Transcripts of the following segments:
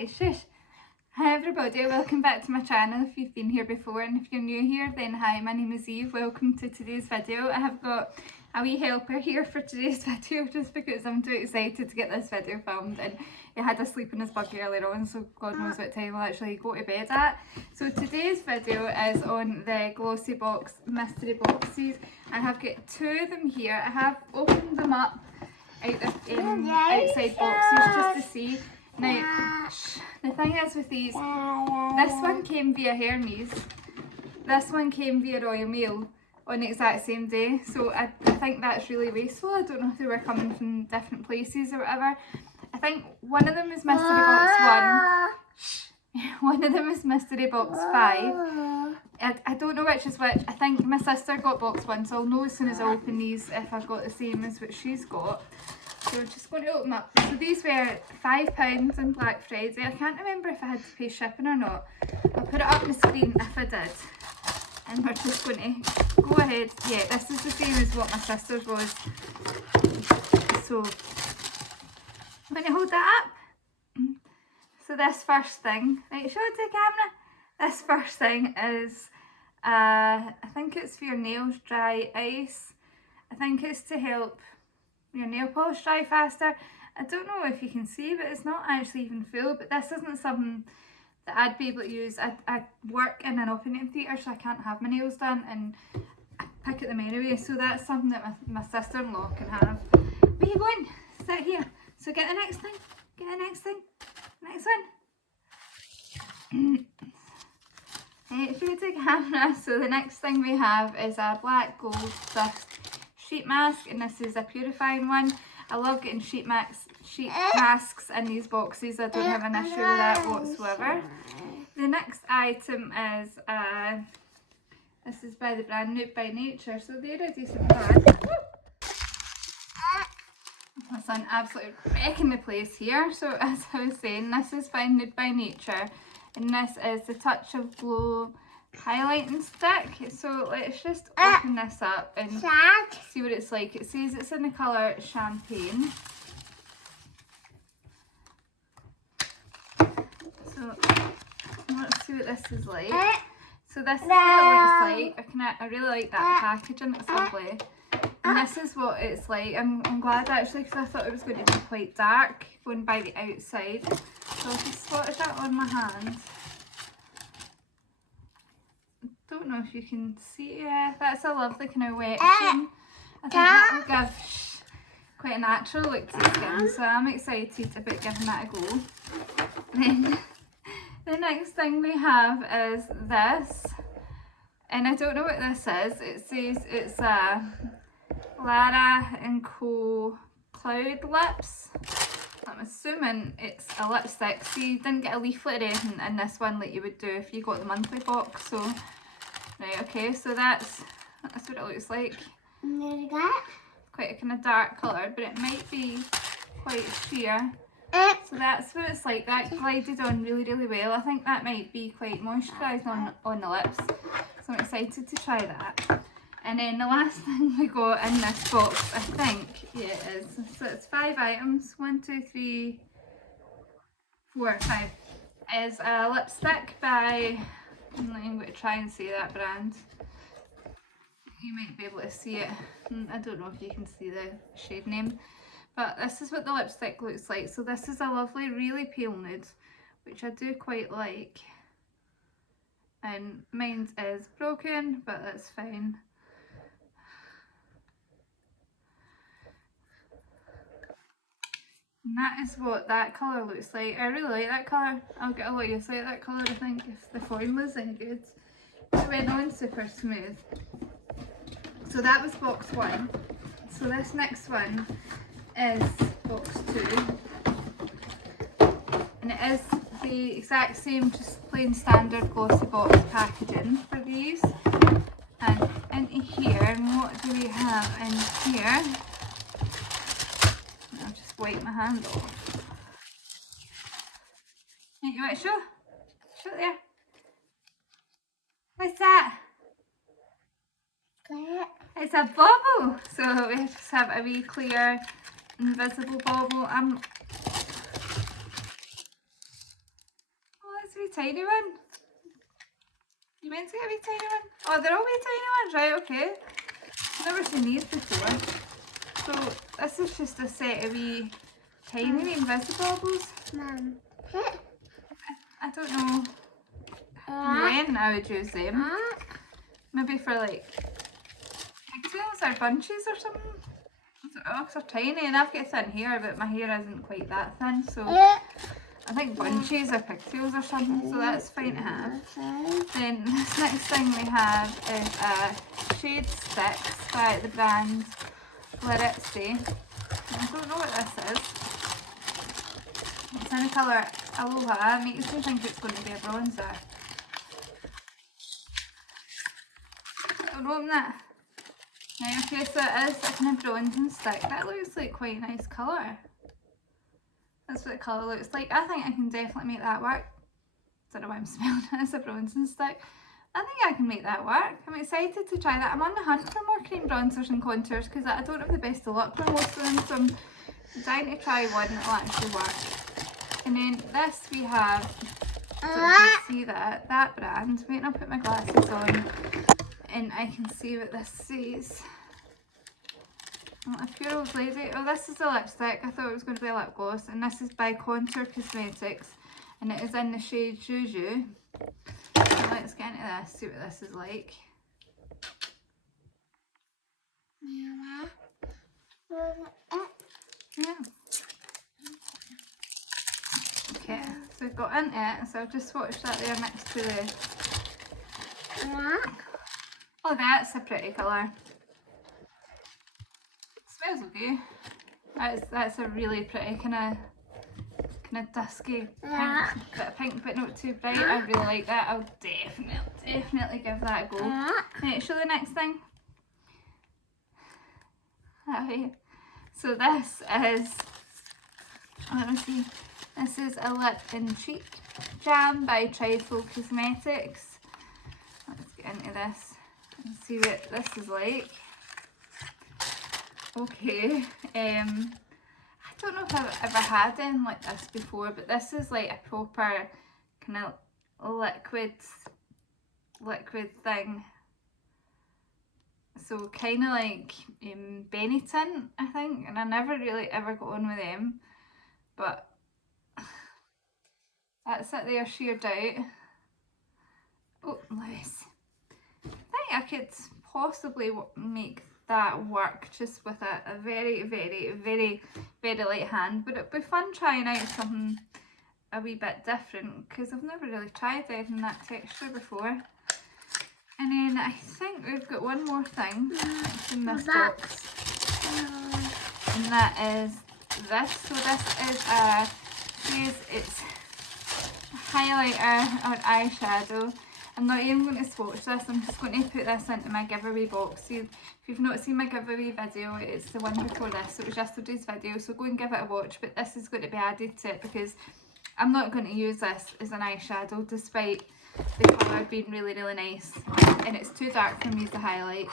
Right, shush. Hi everybody, welcome back to my channel if you've been here before, and if you're new here then hi, my name is Eve. Welcome to today's video. I have got a wee helper here for today's video just because I'm too excited to get this video filmed, and he had a sleep in his buggy earlier on, so God knows what time I'll actually go to bed at. So today's video is on the Glossy Box mystery boxes. I have got two of them here. I have opened them up out of outside boxes just to see. Now, the thing is with these, this one came via Hermes, this one came via Royal Mail on the exact same day, so I think that's really wasteful. I don't know if they were coming from different places or whatever. I think one of them is Mystery Box 1, one of them is Mystery Box 5. I don't know which is which. I think my sister got box 1, so I'll know as soon as I open these if I've got the same as what she's got. So we're just going to open up. So these were £5 on Black Friday. I can't remember if I had to pay shipping or not. I'll put it up on the screen if I did. And we're just going to go ahead. Yeah, this is the same as what my sister's was. So I'm going to hold that up. So this first thing, right, show it to the camera. This first thing is, I think it's for your nails dry ice. I think it's to help your nail polish dry faster. I don't know if you can see, but it's not actually even full, but this isn't something that I'd be able to use. I work in an operating theatre, so I can't have my nails done and I pick at them anyway, so that's something that my sister-in-law can have. Where you going? Sit here. So get the next thing, next one. If you take a camera, so the next thing we have is a black gold dust sheet mask, and this is a purifying one. I love getting sheet masks in these boxes. I don't have an issue with that whatsoever. The next item is this is by the brand Nude by Nature, so they're a decent brand. My son absolutely wrecking the place here. So as I was saying, this is by Nude by Nature, and this is the Touch of Glow highlighting stick. So let's just open this up and see what it's like. It says it's in the colour Champagne. So let's see what this is like. So this is what it looks like. I really like that packaging, it's lovely. And this is what it's like. I'm glad actually, because I thought it was going to be quite dark going by the outside. So I'll just swatch that on my hands. Don't know if you can see. Yeah, that's a lovely kind of wet sheen. I think that will give quite a natural look to the skin, so I'm excited about giving that a go. Then the next thing we have is this, and I don't know what this is. It says it's a Lara & Co Cloud Lips. I'm assuming it's a lipstick. See, you didn't get a leaflet or anything in this one like you would do if you got the monthly box, so right, okay, so that's what it looks like. Quite a kind of dark colour, but it might be quite sheer. So that's what it's like. That glided on really, really well. I think that might be quite moisturised on the lips. So I'm excited to try that. And then the last thing we got in this box, I think, yeah it is. So it's 5 items. 1, 2, 3, 4, 5. Is a lipstick by, I'm going to try and say that brand. You might be able to see it. I don't know if you can see the shade name. But this is what the lipstick looks like. So this is a lovely, really pale nude, which I do quite like. And mine is broken, but that's fine. And that is what that colour looks like. I really like that colour. I'll get a lot of use out of that colour, I think, if the formula's any good. It went on super smooth. So that was box 1. So this next one is box 2. And it is the exact same, just plain standard glossy box packaging for these. And into here, and what do we have in here? I'll just wipe my hand off. Right, you want to show? Show it there. What's that? It's a bauble. So we just have a wee clear invisible bauble. wee tiny one? You meant to get a wee tiny one? Oh, they're all wee tiny ones, right, okay. I've never seen these before. So this is just a set of wee tiny wee Invisibobbles. Mum. I don't know when I would use them. Maybe for like pigtails or bunches or something. Oh, they're tiny and I've got thin hair, but my hair isn't quite that thin, so I think bunches or pigtails or something, so that's fine to have. Then this next thing we have is a shade sticks by the brand Larizzi. I don't know what this is. It's in the colour Aloha. It makes me think it's going to be a bronzer. Don't open that. Right, okay, so it is a kind of bronzing stick. That looks like quite a nice colour. That's what the colour looks like. I think I can definitely make that work. Don't know why I'm smelling it as a bronzing stick. I think I can make that work. I'm excited to try that. I'm on the hunt for more cream bronzers and contours because I don't have the best of luck with most of them, so I'm dying to try one that will actually work. And then this we have, so you can see that brand. Wait, I'll put my glasses on and I can see what this says. A Pure Old Lady. Oh, this is a lipstick. I thought it was going to be a lip gloss, and this is by Contour Cosmetics, and it is in the shade Juju. So let's get into this, see what this is like. Yeah. Okay, so we've got into it, so I've just swatched that there next to the... Oh, that's a pretty colour. Smells okay. That's a really pretty kind of dusky pink, bit of pink but not too bright. I really like that. I'll definitely give that a go. Right, show the next thing. Okay. So this is, let me see, this is a lip and cheek jam by Trifle Cosmetics. Let's get into this and see what this is like. Okay, I don't know if I've ever had anything like this before, but this is like a proper kind of liquid thing. So kind of like Benetton, I think, and I never really ever got on with them, but that's it there, sheared out. Oh, Lewis. I think I could possibly make that work just with a very light hand, but it'd be fun trying out something a wee bit different because I've never really tried anything that texture before. And then I think we've got one more thing that's in this box, and that is this. So this is it's highlighter or eyeshadow. I'm not even going to swatch this, I'm just going to put this into my giveaway box. So if you've not seen my giveaway video, it's the one before this, so it was yesterday's video, so go and give it a watch, but this is going to be added to it because I'm not going to use this as an eyeshadow despite the colour being really nice, and it's too dark for me to highlight.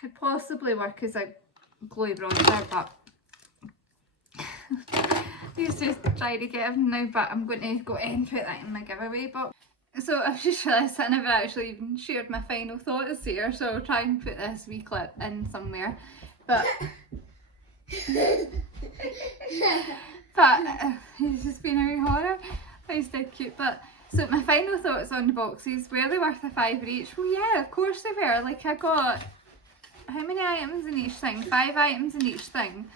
Could possibly work as a glowy bronzer, but he's just trying to get him now, but I'm going to go ahead and put that in my giveaway box. So I've just realised I never actually even shared my final thoughts here, so I'll try and put this wee clip in somewhere. But he's just been a wee horror. He's dead cute. But so my final thoughts on the boxes, were they worth a £5 each? Well, yeah, of course they were. Like, I got how many items in each thing? 5 items in each thing.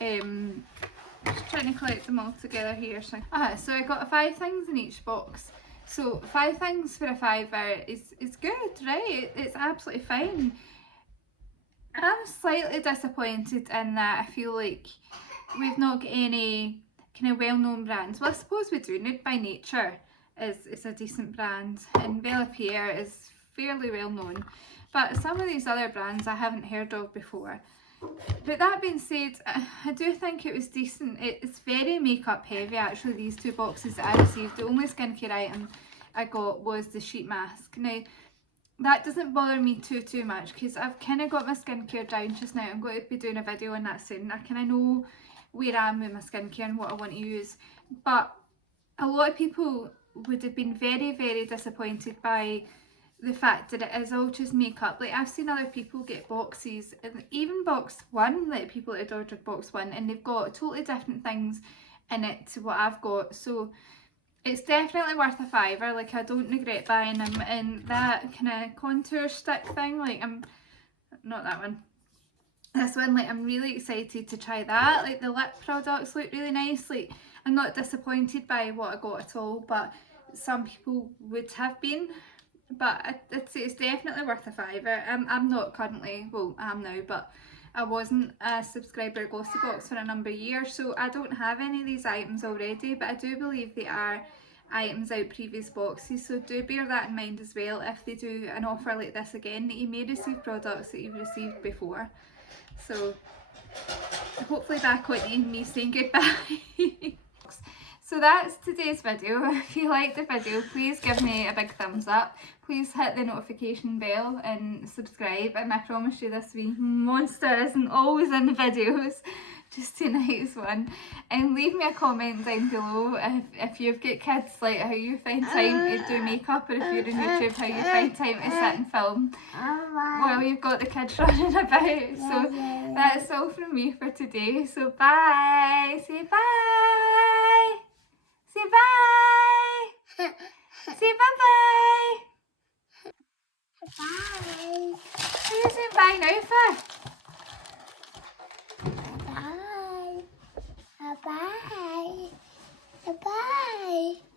Just trying to collect them all together here. So I got 5 things in each box. So 5 things for a £5 is good, right? It's absolutely fine. I'm slightly disappointed in that I feel like we've not got any kind of well-known brands. Well, I suppose we do. Nude by Nature is a decent brand, and Bella Pierre is fairly well known. But some of these other brands I haven't heard of before. But that being said, I do think it was decent. It's very makeup heavy actually, these 2 boxes that I received. The only skincare item I got was the sheet mask. Now, that doesn't bother me too much because I've kind of got my skincare down just now. I'm going to be doing a video on that soon. I kind of know where I am with my skincare and what I want to use. But a lot of people would have been very disappointed by the fact that it is all just makeup. Like, I've seen other people get boxes, and even box one, like people that had ordered box one, and they've got totally different things in it to what I've got. So it's definitely worth a fiver. Like, I don't regret buying them. And that kind of contour stick thing, like, I'm not that one, this one, like, I'm really excited to try that. Like, the lip products look really nice. Like, I'm not disappointed by what I got at all, but some people would have been. But I'd say it's definitely worth a fiver. I'm not currently, well, I am now, but I wasn't a subscriber at Glossybox for a number of years, so I don't have any of these items already, but I do believe they are items out previous boxes, so do bear that in mind as well if they do an offer like this again, that you may receive products that you've received before. So hopefully back on to me saying goodbye. So that's today's video. If you liked the video, please give me a big thumbs up. Please hit the notification bell and subscribe. And I promise you this wee monster isn't always in the videos, just tonight's one. And leave me a comment down below if you've got kids, like how you find time to do makeup, or if you're on YouTube, how you find time to sit and film while you've got the kids running about. So that's all from me for today. So bye. Say bye. Say bye. Say bye-bye. Bye. Who you say bye now for? Bye. Bye. Bye.